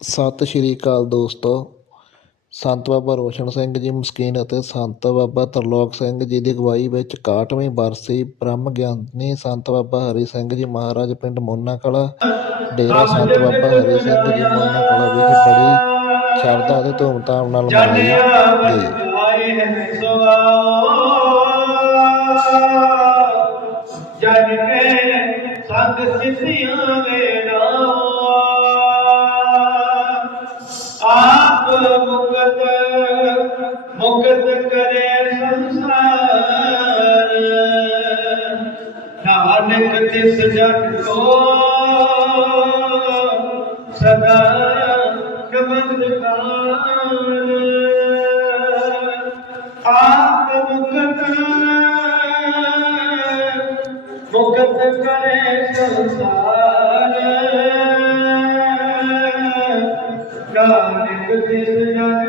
ਸਤਿ ਸ਼੍ਰੀ ਅਕਾਲ ਦੋਸਤੋ। ਸੰਤ ਬਾਬਾ ਰੋਸ਼ਨ ਸਿੰਘ ਜੀ ਮਸਕੀਨ ਅਤੇ ਸੰਤ ਬਾਬਾ ਤਰਲੋਕ ਸਿੰਘ ਜੀ ਦੀ ਅਗਵਾਈ ਵਿੱਚ 61ਵੀਂ ਬਰਸੀ ਬ੍ਰਹਮ ਗਿਆਨੀ ਸੰਤ ਬਾਬਾ ਹਰੀ ਸਿੰਘ ਜੀ ਮਹਾਰਾਜ ਪਿੰਡ ਮੋਨਾ ਕਲਾ ਡੇਰਾ ਸੰਤ ਬਾਬਾ ਹਰੀ ਸਿੰਘ ਜੀ ਮੋਨਾ ਕਲਾ ਵਿਖੇ ਬੜੀ ਸ਼ਰਧਾ ਅਤੇ ਧੂਮਧਾਮ ਨਾਲ ਮਨਾਈ ਗਈ। ਜਨ ਕੇ ਸੰਗ ਸਿੱਧੀਆਂ ਵੇਲਾ ਆਪ ਨਾਨਕ ਤਿਸ ਜਨ ਕੋ ਸਦਾ ਨਮਸਕਾਰ ਆਪ ਮੁਕਤ ਮੁਕਤ ਕਰੇ ਸੰਸਾਰ। ਨਾਨਕ ਤਿਸ ਜਨ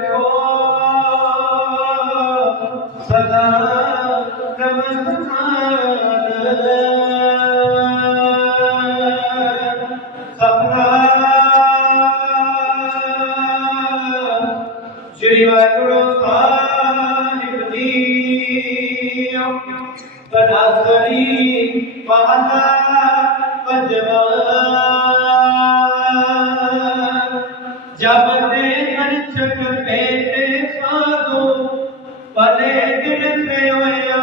ਤਦਾਸਰੀ ਪਹਲਾ ਪੰਜਵਾ ਜਬ ਤੇ ਅਰਚਕ ਪੇਟੇ ਸਾਧੂ ਭਲੇ ਦਿਨ ਸੇ ਹੋਇਆ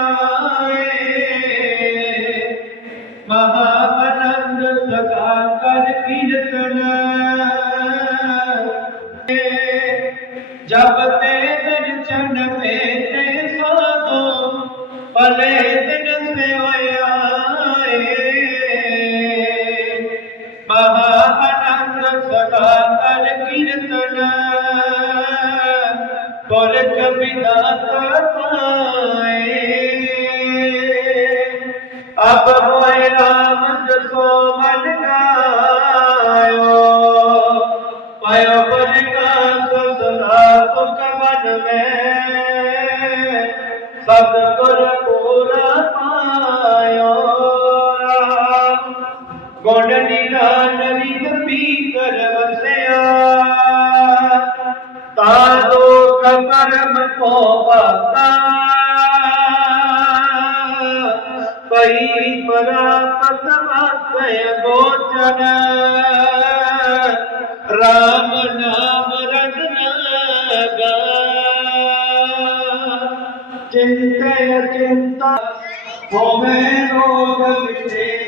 ਮਹਾ ਆਨੰਦ ਸਦਾ ਕਰ ਕੀਰਤਨ ਜਬ ਤੇ ਦਰਸ਼ਨ പരകവിതന പരകവിദാതാവായ ਗੁਣ ਨਿਰਾਨਰੀ ਪੀਤਰ ਵਸਿਆ ਤਾਦੋ ਕਪਰਮ ਕੋ ਪਾਤਾ ਪਈ ਪਰਾਪਤ ਵਾਸੈ ਗੋਚਰ। ਰਾਮ ਨਾਮ ਰਤਨਾ ਗਾ ਚਿੰਤੈ ਚਿੰਤਾ ਹੋਵੇ ਰੋਗ ਮਿਟੇ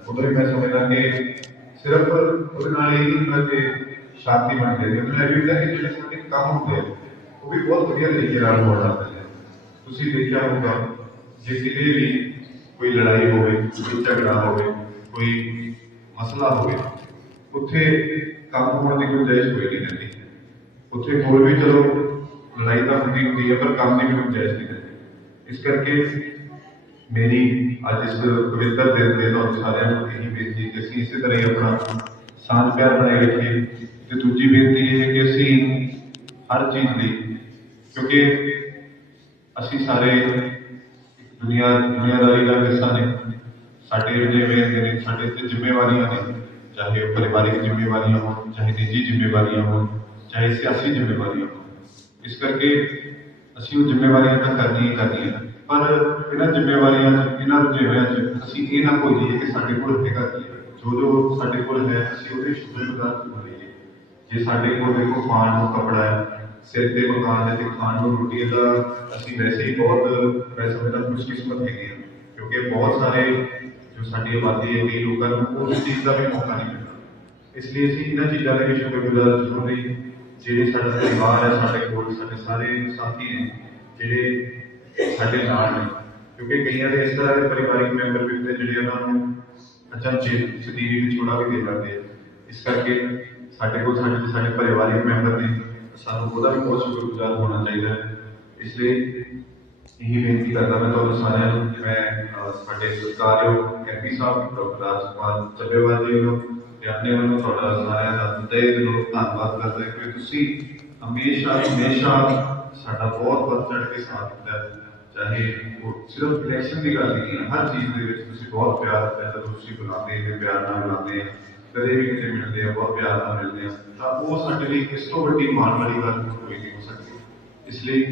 ਤੇ ਨਾ ਚਾਹਤਾ ਵੀ ਚੱਕਣਾ ਹੋ ਆ ਕਰੀਏ ਕੁਰਸੀ ਇੱਥੇ ਪਰਿੰ ਕਰ ਦੀ ਪਿਆਰ ਦਾ ਰਿਸ਼ਤਾ ਹੁੰਦਾ ਹੈ ਪਰਿਵਾਰਿਕ ਰਿਸ਼ਤਾ ਹੁੰਦਾ ਹੈ ਉਧਰ ਮੈਂ ਸਮਝਦਾ ਕਿ ਸਿਰਫ ਉਹਦੇ ਨਾਲ ਇਹ ਨਹੀਂ ਹੁੰਦਾ ਕਿ ਸ਼ਾਂਤੀ ਬਣ ਜਾਂਦੀ ਹੈ ਮੈਨੂੰ ਇਹ ਵੀ ਲੱਗਦਾ ਕਿ ਜਿਹੜੇ ਸਾਡੇ ਕੰਮ ਹੁੰਦੇ ਆ ਉਹ ਵੀ ਬਹੁਤ ਵਧੀਆ ਤਰੀਕੇ ਨਾਲ ਹੋ ਜਾਂਦੇ ਨੇ ਤੁਸੀਂ ਦੇਖਿਆ ਹੋਊਗਾ ਜੇ ਕਿਤੇ ਵੀ ਕੋਈ ਲੜਾਈ ਹੋਵੇ ਕੋਈ ਝਗੜਾ ਹੋਵੇ ਕੋਈ ਮਸਲਾ ਹੋਵੇ ਉੱਥੇ ਕੰਮ ਹੋਣ ਦੀ ਗੁੰਜਾਇਸ਼ ਕੋਈ ਨਹੀਂ ਰਹਿੰਦੀ ਉੱਥੇ ਹੋਰ ਵੀ ਚਲੋ ਲੜਾਈ ਤਾਂ ਹੁੰਦੀ ਹੁੰਦੀ ਹੈ ਪਰ ਕੰਮ ਦੀ ਵੀ ਗੁੰਜਾਇਸ਼ ਨਹੀਂ ਰਹਿੰਦੀ ਇਸ ਕਰਕੇ ਮੇਰੀ ਅੱਜ ਇਸ ਪਵਿੱਤਰ ਦਿਨ ਤੇ ਤੁਹਾਨੂੰ ਸਾਰਿਆਂ ਨੂੰ ਇਹੀ ਬੇਨਤੀ ਕਿ ਅਸੀਂ ਇਸੇ ਤਰ੍ਹਾਂ ਹੀ ਆਪਣਾ ਸਾਂਝ ਪਿਆਰ ਬਣਾਈ ਰੱਖੀਏ। ਤੇ ਦੂਜੀ ਬੇਨਤੀ ਇਹ ਹੈ ਕਿ ਅਸੀਂ ਹਰ ਚੀਜ਼ ਲਈ, ਕਿਉਂਕਿ ਅਸੀਂ ਸਾਰੇ ਇੱਕ ਦੁਨੀਆ, ਦੁਨੀਆਦਾਰੀ ਦਾ ਹਿੱਸਾ ਨੇ। ਸਾਡੇ ਜਿਵੇਂ ਨੇ, ਸਾਡੇ ਤੇ ਜ਼ਿੰਮੇਵਾਰੀਆਂ ਨੇ, ਚਾਹੇ ਉਹ ਪਰਿਵਾਰਿਕ ਜ਼ਿੰਮੇਵਾਰੀਆਂ ਹੋਣ, ਚਾਹੇ ਨਿੱਜੀ ਜ਼ਿੰਮੇਵਾਰੀਆਂ ਹੋਣ, ਚਾਹੇ ਸਿਆਸੀ ਜ਼ਿੰਮੇਵਾਰੀਆਂ ਹੋਣ। ਇਸ ਕਰਕੇ ਅਸੀਂ ਉਹ ਜ਼ਿੰਮੇਵਾਰੀਆਂ ਤਾਂ ਕਰਨੀਆਂ ਹੀ ਕਰਨੀਆਂ। ਪਰ ਇਹਨਾਂ ਜ਼ਿੰਮੇਵਾਰੀਆਂ 'ਚ, ਇਹਨਾਂ ਰੁਝੇਵਿਆਂ 'ਚ ਅਸੀਂ ਇਹ ਨਾ ਭੁੱਲੀਏ ਕਿ ਸਾਡੇ ਕੋਲ ਹੈਗਾ ਕੀ ਹੈ ਜੋ ਜੋ ਸਾਡੇ ਕੋਲ ਹੈ, ਅਸੀਂ ਉਹਦੇ ਸ਼ੁਕਰਗੁਜ਼ਾਰ ਜ਼ਰੂਰ ਜੇ ਸਾਡੇ ਕੋਲ ਦੇਖੋ ਖਾਣ ਨੂੰ ਕੱਪੜਾ ਹੈ, ਸਿਰ ਤੇ ਮਕਾਨ ਹੈ ਤੇ ਖਾਣ ਨੂੰ ਰੋਟੀ ਦਾ ਅਸੀਂ ਵੈਸੇ ਹੀ ਬਹੁਤ ਮੈਂ ਸਮਝਦਾ ਖੁਸ਼ਕਿਸਮਤ ਹੈਗੇ ਹਾਂ। ਕਿਉਂਕਿ ਬਹੁਤ ਸਾਰੇ ਜੋ ਸਾਡੀ ਆਬਾਦੀ ਹੈ, ਕਈ ਲੋਕਾਂ ਨੂੰ ਉਸ ਚੀਜ਼ ਦਾ ਵੀ ਮੌਕਾ ਨਹੀਂ ਮਿਲਦਾ। ਇਸ ਲਈ ਅਸੀਂ ਇਹਨਾਂ ਚੀਜ਼ਾਂ ਦੇ ਵੀ ਸ਼ੁਕਰਗੁਜ਼ਾਰ ਜ਼ਰੂਰ ਰਹੀਏ। ਜਿਹੜੇ ਸਾਡਾ ਪਰਿਵਾਰ ਹੈ ਸਾਡੇ ਕੋਲ ਸਾਡੇ ਸਾਰੇ ਸਾਥੀ ਨੇ ਜਿਹੜੇ ਸਾਡੇ ਨਾਲ ਨੇ ਕਿਉਂਕਿ ਕਈਆਂ ਦੇ ਇਸ ਤਰ੍ਹਾਂ ਦੇ ਪਰਿਵਾਰਿਕ ਮੈਂਬਰ ਵੀ ਹੁੰਦੇ ਜਿਹੜੇ ਉਹਨਾਂ ਨੂੰ ਅਚਨਚੇਤ ਸਰੀਰ ਵਿਛੋੜਾ ਵੀ ਦੇ ਜਾਂਦੇ ਆ ਇਸ ਕਰਕੇ ਸਾਡੇ ਕੋਲ ਸਾਡੇ ਸਾਡੇ ਪਰਿਵਾਰਿਕ ਮੈਂਬਰ ਨੇ ਸਾਨੂੰ ਉਹਦਾ ਵੀ ਬਹੁਤ ਸ਼ੁਕਰਗੁਜ਼ਾਰ ਹੋਣਾ ਚਾਹੀਦਾ ਹੈ ਇਸ ਲਈ ਇਹੀ ਬੇਨਤੀ ਕਰਦਾ ਮੈਂ ਤੁਹਾਨੂੰ ਸਾਰਿਆਂ ਨੂੰ ਕਿ ਮੈਂ ਅਹ, ਸਾਡੇ ਸਤਿਕਾਰਯੋਗ ਐਮਪੀ ਸਾਹਿਬ ਡਾਕਟਰ ਰਾਜਕੁਮਾਰ ਚੱਬੇਵਾਲ ਜੀ ਨੂੰ ਤੇ ਆਪਣੇ ਵੱਲੋਂ ਤੁਹਾਡਾ ਸਾਰਿਆਂ ਦਾ ਤਹਿ ਦਿਲੋਂ ਧੰਨਵਾਦ ਕਰਦਾ ਕਿ ਤੁਸੀਂ ਹਮੇਸ਼ਾ ਹਮੇਸ਼ਾ ਸਾਡਾ ਬਹੁਤ ਵੱਧ ਚੜ੍ਹ ਕੇ ਸਾਥ ਦਿੱਤਾ ਚਾਹੇ ਉਹ ਸਿਰਫ ਇਲੈਕਸ਼ਨ ਦੀ ਗੱਲ ਨਹੀਂ ਹੈ, ਹਰ ਚੀਜ਼ ਦੇ ਵਿੱਚ ਤੁਸੀਂ ਬਹੁਤ ਪਿਆਰ ਦਿੱਤਾ ਤੁਸੀਂ ਬੁਲਾਉਂਦੇ ਹੋ, ਪਿਆਰ ਨਾਲ ਬੁਲਾਉਂਦੇ ਆ ਕਦੇ ਵੀ ਕਿਤੇ ਮਿਲਦੇ ਆ ਬਹੁਤ ਪਿਆਰ ਨਾਲ ਮਿਲਦੇ ਆ ਤਾਂ ਉਹ ਸਾਡੇ ਲਈ ਇਸ ਤੋਂ ਵੱਡੀ ਮਾਣ ਵਾਲੀ ਗੱਲ ਹੋਰ ਕੋਈ ਨਹੀਂ ਹੋ? ਸਕਦੀ ਇਸ ਲਈ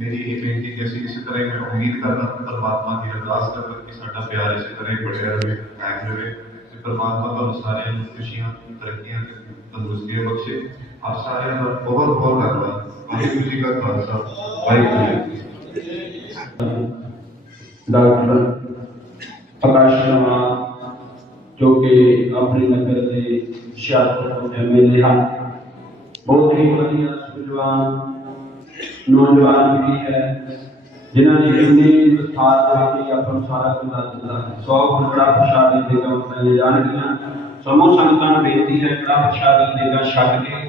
ਮੇਰੀ ਇਹ ਬੇਨਤੀ ਕਿ ਅਸੀਂ ਇਸੇ ਤਰ੍ਹਾਂ ਹੀ ਮੈਂ ਉਮੀਦ ਕਰਦਾ ਪਰਮਾਤਮਾ ਦੀ ਅਰਦਾਸ ਕਰਦਾ ਕਿ ਸਾਡਾ ਪਿਆਰ ਇਸੇ ਤਰ੍ਹਾਂ ਹੀ ਬਣਿਆ ਰਹੇ ਕਾਇਮ ਰਹੇ ਤੇ ਪਰਮਾਤਮਾ ਤੁਹਾਨੂੰ ਸਾਰਿਆਂ ਨੂੰ ਖੁਸ਼ੀਆਂ ਤਰੱਕੀਆਂ ਤੇ ਤੰਦਰੁਸਤੀਆਂ ਬਖਸ਼ੇ ਆਪ ਸਾਰਿਆਂ ਦਾ ਬਹੁਤ ਬਹੁਤ ਧੰਨਵਾਦ ਵਾਹਿਗੁਰੂ ਜੀ ਕਾ ਖਾਲਸਾ ਵਾਹਿਗੁਰੂ ਜੀ ਕੀ ਫਤਿਹ ਡਾਕਟਰ ਪ੍ਰਕਾਸ਼ ਸ਼ਰਮਾ ਜੋ ਕਿ ਆਪਣੇ ਨਗਰ ਦੇ ਹੁਸ਼ਿਆਰਪੁਰ ਤੋਂ ਐਮਐਲਏ ਹਨ ਬਹੁਤ ਹੀ ਵਧੀਆ ਸੂਝਵਾਨ ਨੌਜਵਾਨ ਵੀ ਹੈ ਜਿਨ੍ਹਾਂ ਨੇ ਇੰਨੇ ਵਿਸਥਾਰ ਦੇ ਵਿੱਚ ਆਪਾਂ ਨੂੰ ਸਾਰਾ ਕੁਝ ਦਿੱਤਾ ਸੌ ਗੁਰੜਾ ਪ੍ਰਸ਼ਾਦੀ ਦੇ ਕੰਮ ਕਰੇ ਜਾਣਗੀਆਂ। ਸਮੂਹ ਸੰਗਤਾਂ ਨੂੰ ਬੇਨਤੀ ਹੈ ਕੜਾ ਪ੍ਰਸ਼ਾਦੀ ਦੇ ਛੱਡ ਕੇ